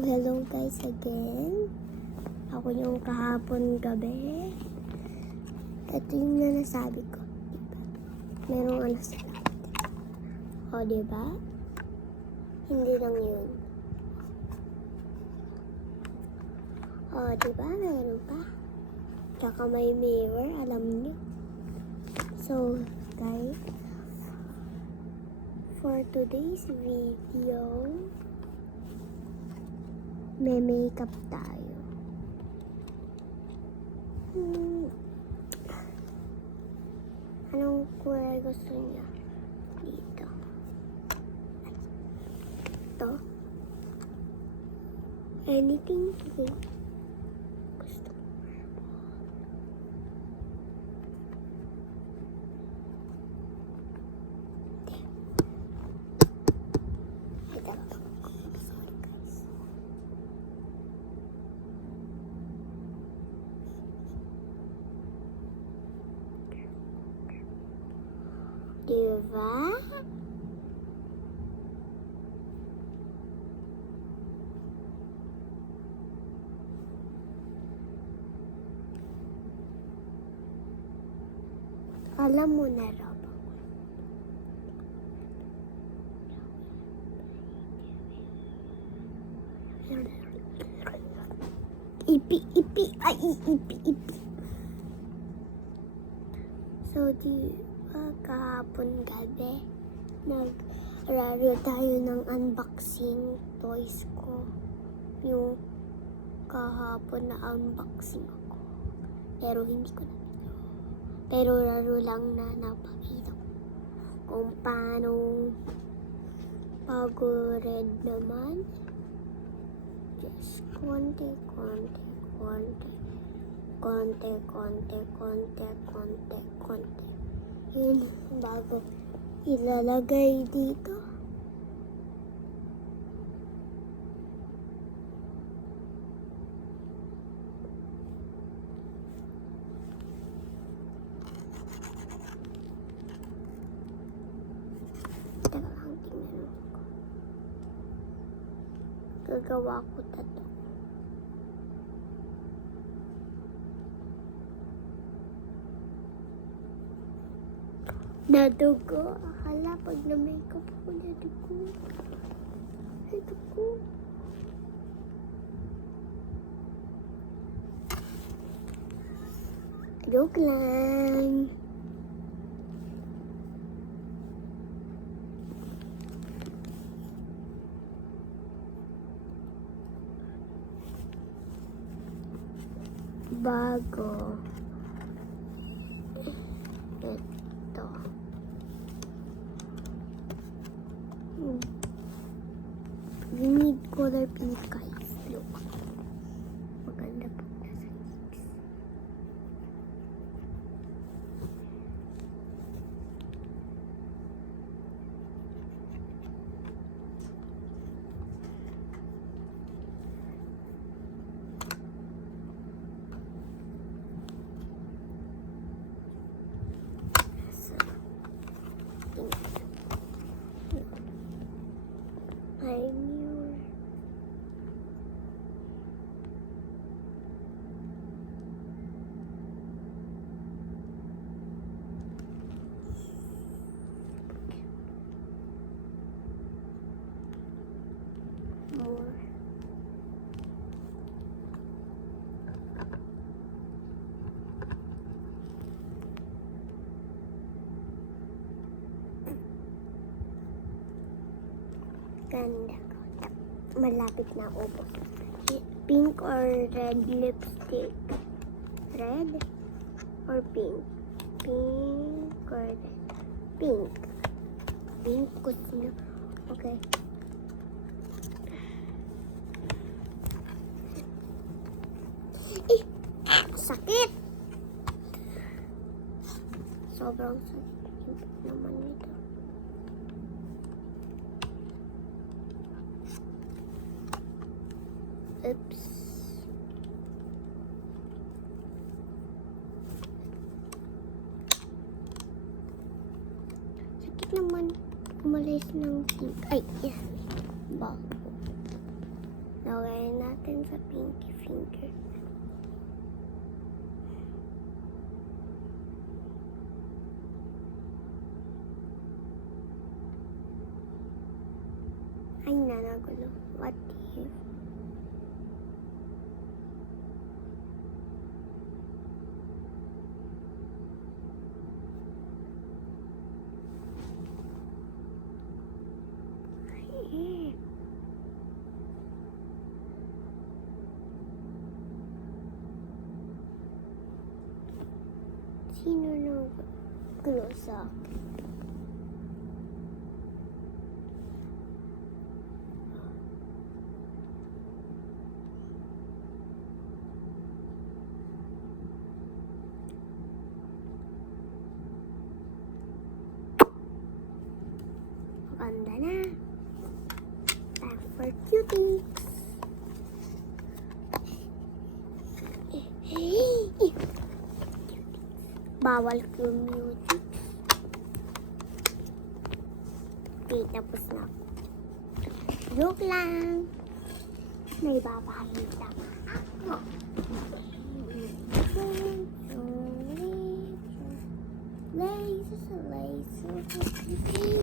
Hello guys again. Ako yung kahapon gabi. Ito yung nasabi ko. Diba? Merong ano sa lapit. O, diba? Hindi lang yun. O, diba? Meron pa. Tsaka may mirror. Alam niyo. So, guys, for today's video, may makeup tayo. Anong kulay gusto niya? Dito. Ito. Anything gusto. Diba? Alam mo na raw. Ipi. So, kahapon gabi, nagraro tayo ng unboxing toys ko. Yung kahapon na unboxing ako. Pero hindi ko na. Pero laro lang na napakita ko kung paano pag-red naman. Just konti. Yun, bago ilalagay dito. Teka lang, tingnan ko. Gagawa ko tato. Nadugo. Akala pag na-makeup ako, nadugo. Joke lang. Bago. Ito. We need color pink guys. Look. Maganda po na sa lips. More. Ganda. Malapit na ubos. Pink or red lipstick? Red or pink? Pink or red? Pink. Pink gusto na. Okay. Sakit! Sobrang sakit naman nito. Oops. Sakit naman umalis ng pink. Ay, yan. Bago. Lagay natin sa pinky finger. Ay, nanagulo. What if? Ay. Sino nang sa akin? Maganda na. Time for cuties. Bawal yung music. Okay, tapos na. Joke lang. May babakita pa ako. Laces.